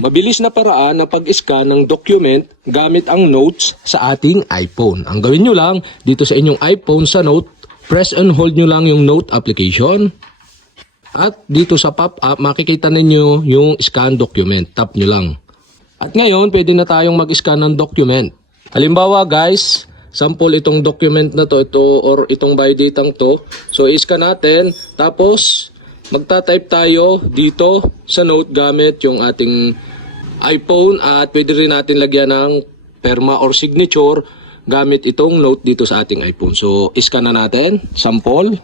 Mabilis na paraan na pag-scan ng document gamit ang notes sa ating iPhone. Ang gawin nyo lang, dito sa inyong iPhone sa note, press and hold nyo lang yung note application. At dito sa pop-up, makikita ninyo yung scan document. Tap nyo lang. At ngayon, pwede na tayong mag-scan ng document. Halimbawa guys, sample itong document na to, or itong biodatang to. So, i-scan natin. Tapos, magta-type tayo dito sa note gamit yung ating iPhone at pwede rin natin lagyan ng perma or signature gamit itong note dito sa ating iPhone. So, i-scan na natin. Sample.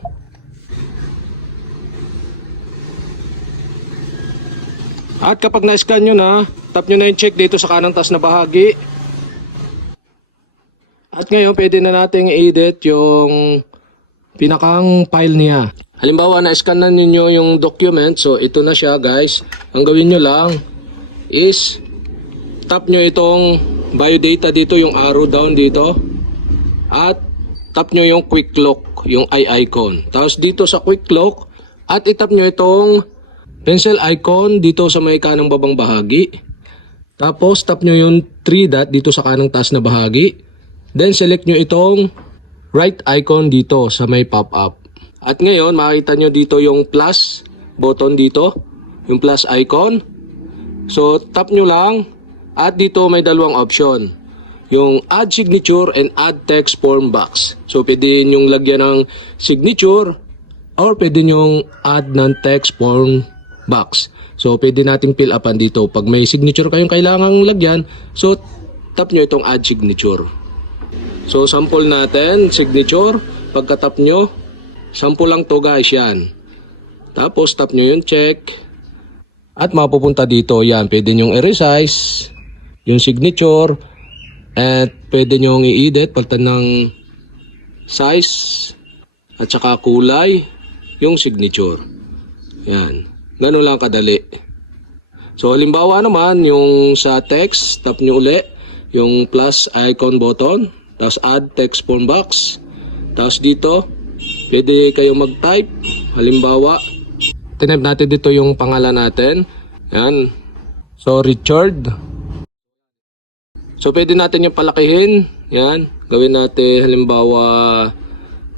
At kapag na-scan nyo na, tap nyo na yung check dito sa kanang taas na bahagi. At ngayon, pwede na nating i-edit yung pinakang file niya. Halimbawa, na-scan na ninyo yung document. So, ito na siya guys. Ang gawin nyo lang is tap nyo itong biodata dito, yung arrow down dito. At tap nyo yung quick lock, yung eye icon. Tapos dito sa quick lock, at itap nyo itong pencil icon dito sa may kanang babang bahagi. Tapos tap nyo yung 3 dot dito sa kanang taas na bahagi. Then select nyo itong right icon dito sa may pop-up. At ngayon makikita nyo dito yung plus button dito, yung plus icon. So tap nyo lang at dito may dalawang option. Yung add signature and add text form box. So pwede nyong lagyan ng signature or pwede nyong add ng text form box. So pwede nating fill upan dito. Pag may signature kayong kailangang lagyan, so tap nyo itong add signature. So sample natin, signature. Pagka tap nyo, sample lang to guys yan. Tapos tap nyo yung check. At mapupunta dito, yan, pwede nyong i-resize yung signature at pwede nyong i-edit, palitan ng size at saka kulay yung signature. Yan, ganun lang kadali. So, halimbawa naman, yung sa text, tap nyo uli yung plus icon button, tapos add text form box. Tapos dito, pwede kayong mag-type, halimbawa, tinap natin dito yung pangalan natin. Yan. So, Richard. So, pwede natin yung palakihin. Yan. Gawin natin, halimbawa,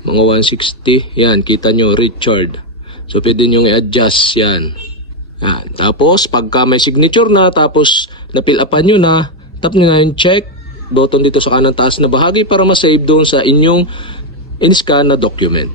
mga 160. Yan. Kita nyo, Richard. So, pwede nyo i-adjust. Yan. Yan. Tapos, pagka may signature na, tapos na-fill upan nyo na, tap nyo na yung check button dito sa kanang taas na bahagi para ma-save doon sa inyong in-scan na document.